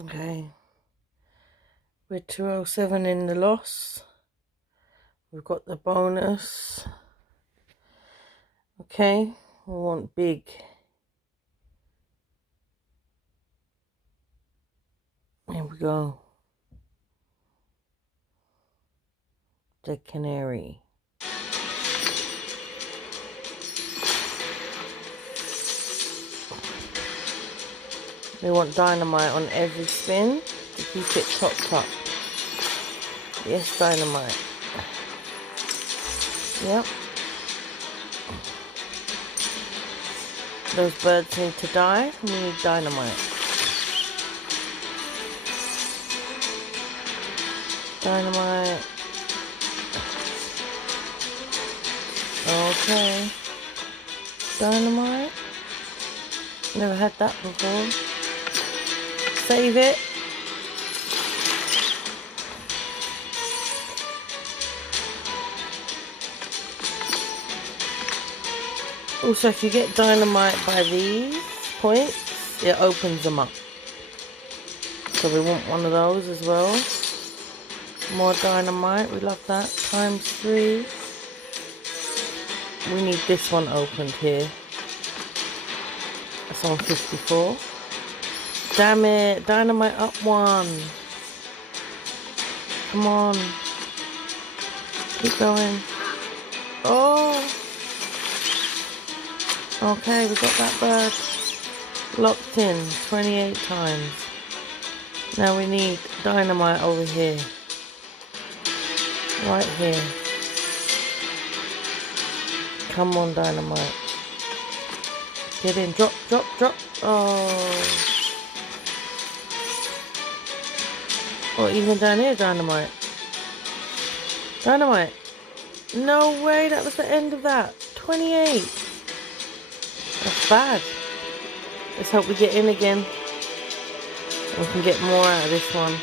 Okay. We're 207 in the loss. We've got the bonus. Okay. We want big. Here we go. The Canary. We want dynamite on every spin to keep it topped up. Yes, dynamite. Yep. Those birds need to die. We need dynamite. Dynamite. Okay. Dynamite. Never had that before. Save it. Also, if you get dynamite by these points, it opens them up. So we want one of those as well. More dynamite, we love that. Times 3. We need this one opened here. That's on 54. Damn it, dynamite up 1. Come on. Keep going. Oh! Okay, we got that bird locked in 28 times. Now we need dynamite over here. Right here. Come on, dynamite. Get in. Drop, drop, drop. Oh. Or even down here, dynamite. Dynamite. No way, that was the end of that. 28. That's bad. Let's hope we get in again. We can get more out of this one.